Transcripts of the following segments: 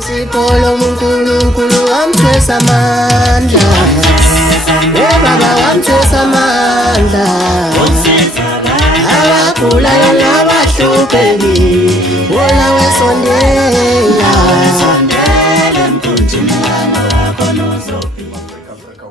Sipolo uNkulunkulu wamthwesa amandla. Baba wamthwesa amandla. Abagulayo nabahlupheki wona wesondela.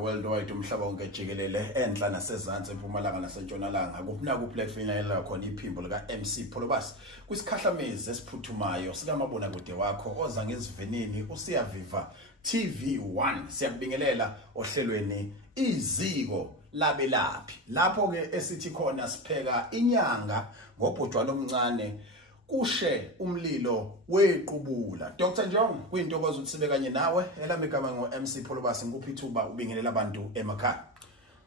Worldwide umhlaba wonke jikelele enhla nasezantsi empumalanga nasentshonalanga kuphi Black Finale khona iphimbo lika MC Pholobasi kwisikhahlamezi esiphuthumayo sikamabona kude wakho oza ngesivenini usiyaviva TV1 siyakubingelela ohlelweni iziko labelaphi lapho ke esithi khona sipheka inyanga ngobhotshwana omncane kushe umlilo wequbula. Dr. Njong kuyintokozo ukuthi sibe kanye nawe elami igama ngo MC Pholobasi ngikuphi ithuba ubingelela abantu emakhaya.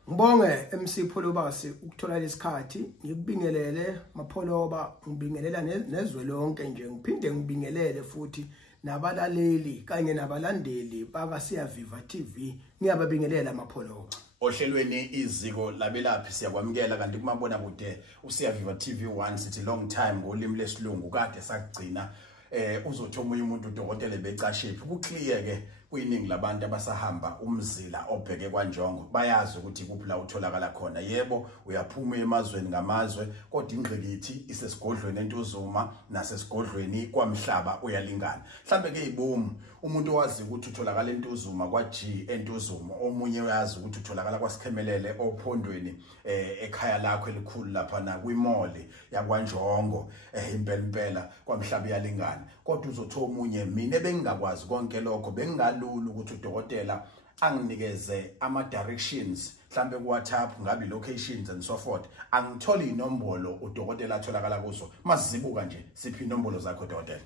Ngibonge MC Pholobasi ukuthola lesikhathi ngikubingelele mapholoba ngibingelela nezwe lonke nje ngiphinde ngibingelele futhi nabalaleli kanye nabalandeli baka Siyaviva TV ngiyababingelela mapholoba. Ohlelweni iziko labelaphi siyakwamukela kanti kumabona kude uSiyaviva TV1 sithi long time ngolimi lesilungu kade sakugcina uzothi omunye umuntu udokotela becashiphi kuclear ke kuyiningi labantu abasahamba umzila obheke kwaNjongo bayazi ukuthi kuphi la utholakala khona. Yebo uyaphuma emazweni ngamazwe kodwa ingqikithi isesigodlweni eNtuzuma nasesigodlweni kwaMhlaba uyalingana. Mhlambe ke ibomu umuntu owazi ukuthi utholakala eNtuzuma kwaG eNtuzuma omunye uyazi ukuthi utholakala kwaSikhemelele ophondweni ekhaya lakho elikhulu lapha na kwimoli yakwaNjongo impela kwaMhlaba iyalingana. Kodwa uzothola omunye mina bengingakwazi konke lokho bengalula ukuthi udokotela anginikeze ama directions mhlambe ku WhatsApp ngabe locations and so forth angithola inombolo udokotela atholakala kuzo masizibuka nje siphi inombolo zakho dokotela.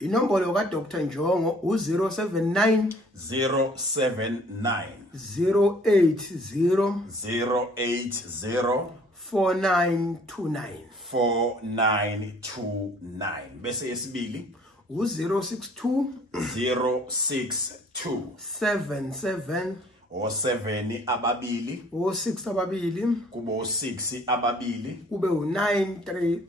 Inombolo ka Dr. Njongo u079 079 080 4929 bese yesibili u062 77 o7 ababili o6 ababili kube o6 ababili kube u930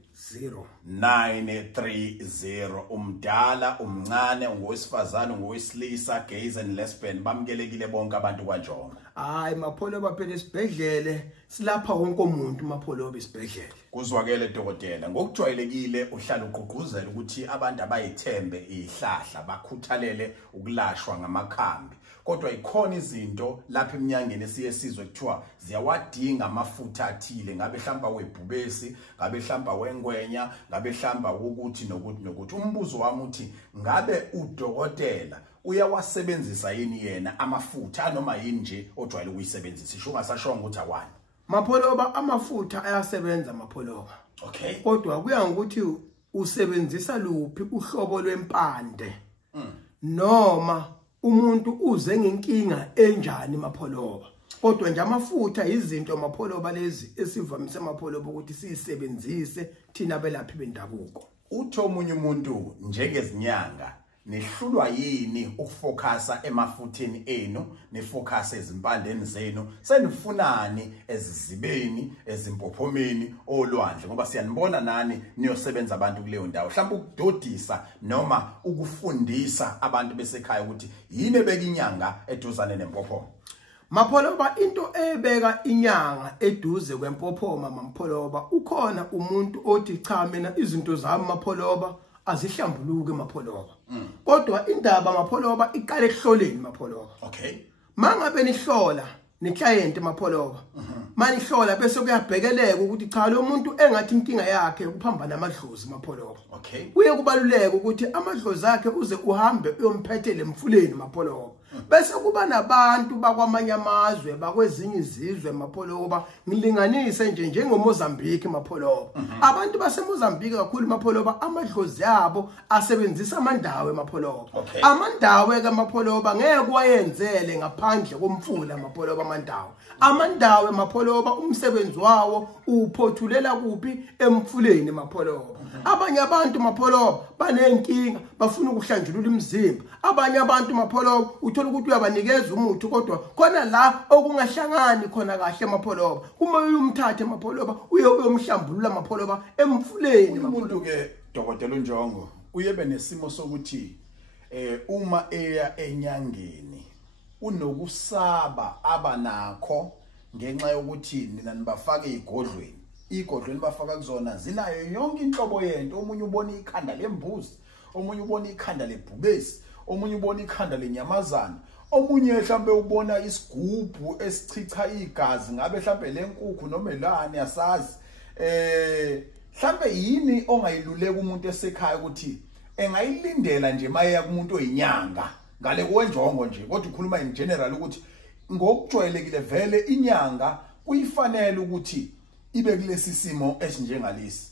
umdala umncane ungowesifazane ungowesilisa gays and lesbian bamkelekile bonke abantu kwaNjongo. Hayi mapholoba phela isibhedlele silapha wonke umuntu mapholoba isibhedlele. Kuzwakele dokotela ngokujwayelekile uhlala uqhuquzela ukuthi abantu abayithembe ihlahla bakhuthalele ukulashwa ngamakhambi kodwa ikhona izinto lapha eminyangeni esiyesizwe kuthiwa ziyawadinga amafutha athile ngabe hlamba webhubesi ngabe hlamba wengwenya ngabe hlamba ukuthi nokuthi umbuzo wami uthi ngabe udokotela uyawasebenzisa yini yena amafutha noma yini nje ojwayele ukuyisebenzisa isho ungasashonga ukuthi awani. Mapholoba amafutha ayasebenza mapholoba. Okay. Kodwa kuya ngokuthi usebenzisa luphi uhlobo lwempande. Noma umuntu uze ngenkinga enjani mapholoba. Kodwa nje amafutha izinto mapholoba lezi esivamise mapholoba ukuthi sisebenzise thina belaphi bendabuko. Uthi omunye umuntu njengezinyanga nihlulwa yini ukufocusa emafutheni enu nefocus ezimpandeni zenu senifunani ezizibeni ezimpophomeni olwandle ngoba siyanibona nani niyosebenza abantu kuleyo ndawo mhlawumbe ukudodisa noma ukufundisa abantu besekhaya ukuthi yini ebeka inyanga eduzane nempophomo. Mapholoba into ebeka inyanga eduze kwempophoma mapholoba ukhona umuntu othi cha mina izinto zami mapholoba azihlambuluke mapholoba. Kodwa indaba mapholoba iqale ehloleni mapholoba. Okay. Mangabe nihlola neclient mapholoba. Manihlola bese kuyabhekeleka ukuthi cha lo muntu engathi inkinga yakhe ukuphambana amadlozi mapholoba. Okay. Kuye kubaluleka ukuthi amadlozi akhe uze uhambe uyomphethe lemfuleni mapholoba. Bese kuba nabantu bakwamanye amazwe bakwezinye izizwe mapholoba ngilinganise nje njengoMozambique mapholoba. Abantu baseMozambique kakhulu mapholoba amadlozi yabo asebenzisa amandawe mapholoba. Okay. Amandawe ke mapholoba ngeke wayenzele ngaphandle komfula mapholoba amandawe. Amandawe mapholoba umsebenzi wawo uphothulela kuphi emfuleni mapholoba. Abanye abantu mapholoba banenkinga bafuna ukuhlanjulula imizimba. Abanye abantu mapholoba uthola ukuthi uyabanikeza umuthi kodwa khona la okungahlangani khona kahle mapholoba. Uma uyumthathe mapholoba uyomhlambulula mapholoba emfuleni umuntu ke dokotela uNjongo uyebe nesimo sokuthi uma eya enyangeni unokusaba abanakho ngenxa yokuthi nina nibafaka igodlweni bafaka kuzona zinayo yonke inhlobo yento. Omunye ubona ikhanda lembuzi, omunye ubona ikhanda lebhubesi, omunye ubona ikhanda lenyamazana, omunye mhlambe ubona isigubhu esichicha igazi, ngabe mhlambe lenkukhu noma elani yasazi. Mhlambe yini ongayiluleka umuntu esekhaya ukuthi engayilindela nje maye kumuntu oyinyanga ngale kwenjongo nje, kodwa ukhuluma in general ukuthi ngokujwayelekile vele inyanga kuyifanele ukuthi ibe kulesi simo esinjengalesi.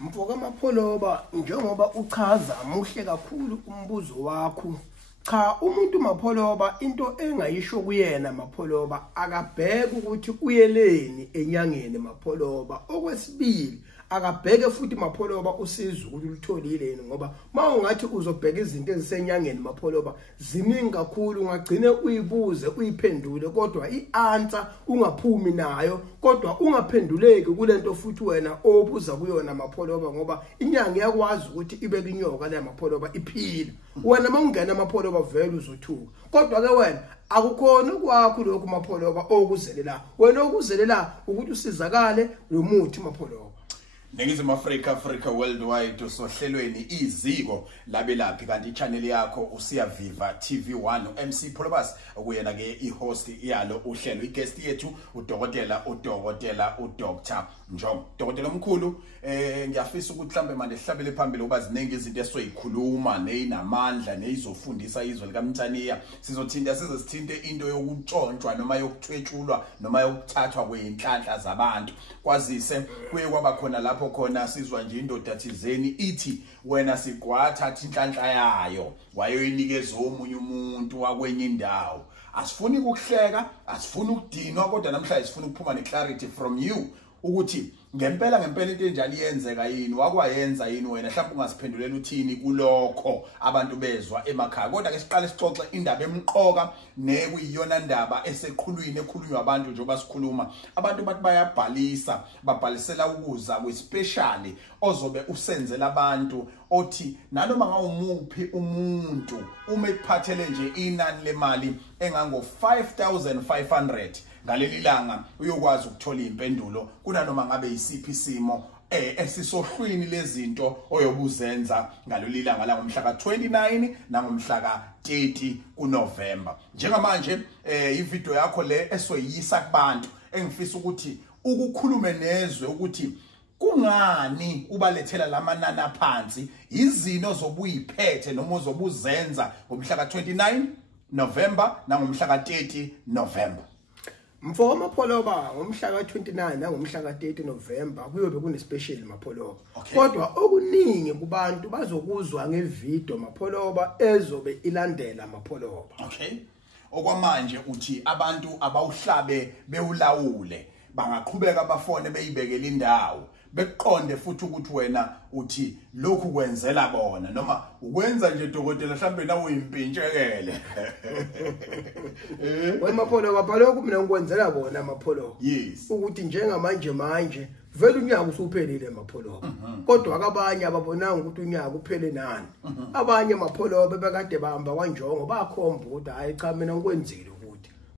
Mfoka Mapholoba, njengoba uchaza muhle kakhulu umbuzo wakho, cha umuntu Mapholoba into engayisho kuyena Mapholoba akabheka ukuthi uyeleni enyangeni Mapholoba. Okwesibili akabheke futhi Mapholoba usizo ukuthi ulitholile yini, ngoba mawungathi uzobheka izinto ezisenyangeni Mapholoba ziningi kakhulu, ungagcine uyibuze uyiphendule kodwa ianswer ungaphumi nayo, kodwa ungaphenduleki kulento futhi wena obuza kuyona Mapholoba, ngoba inyanga iyakwazi ukuthi ibe inyoka le Mapholoba iphila. Wena mawungena Mapholoba vele uzothuka, kodwa ke wena akukhona kwakho lokho Mapholoba okuzelela. Wena okuzelela ukuthi usizakale lo muthi Mapholoba. Ningizimu Africa worldwide sohlelweni iziko labelaphi, kanti ichannel yakho usiyaviva TV1 MC Pholobas okuyena ke ihost yalo uhlelo. Iguest yethu udokotela Dr. Njong. Dokotela omkhulu, ngiyafisa ukuthi mhlambe manje sihlabele phambili ukuba ziningi izinto esoyikhuluma nezinamandla nezofundisa izwe likaMthaniya. Sizothinta sithinte into yokutshontshwa noma yokuthwetshulwa noma yokuthathwa kweinhlanhla zabantu. Kwazise kuye kwaba khona lapho khona sizwa nje indoda thizeni ithi wena sigwatha athi inhlanhla yayo wayoyinikeza omunye umuntu wakwenye indawo. Asifuni ukuhleka, asifuni ukudinwa, kodwa namhlanje sifuna ukuphuma neclarity from you ukuthi ngempela into enjalo iyenzeka yini, wakwayenza yini wena, mhlawumbe ungasiphendulela uthini kulokho abantu bezwa emakhaya. Kodwa ke siqale sixoxe indaba emqoka nekuyiyona ndaba eseqhulwini ekhulunywa abantu njengoba sikhuluma. Abantu bathi babhalisela ukuza kwespecially ozobe usenzela abantu othi nanoma ngawumuphi umuntu uma ekuphathele nje inani lemali engango 5500 ngaleli langa uyokwazi ukuthola impendulo kunanoma ngabe isiphi isimo esisohlwini lezinto oyobuzenza ngaleli langa la ngomhla ka29 nangomhla ka30 kuNovember. Njengamanje ivideo yakho le esoyisa kubantu engifisa ukuthi ukukhulume nezwe ukuthi kungani ubalethela lamanani aphansi, izino zobuyiphethe noma zobuzenza ngomhla ka29 November nangomhla ka30 November. Mfoka Mapholoba ngomhla ka29 nangomhla ka30 November kuyobe kunespecial Mapholoba. Kodwa okuningi kubantu bazokuzwa ngevideo Mapholoba ezobe ilandela Mapholoba. Okay. Okwamanje uthi abantu abawuhlabe bewulawule bangaqhubeka bafone beyibekela indawo beqonde futhi ukuthi wena uthi lokhu kwenzela bona noma ukwenza nje dokotela mhlambe nawe uyimpintshekele. Wena Mapholoba balokhu mina ngikwenzela bona Mapholoba. Yes. Ukuthi njengamanje vele unyaka usuphelile Mapholoba. Kodwa akabanye ababonanga ukuthi unyaka uphele nani. Abanye Mapholoba bebekade bahamba kanjongo bakhomba ukuthi hayi cha mina ngikwenzile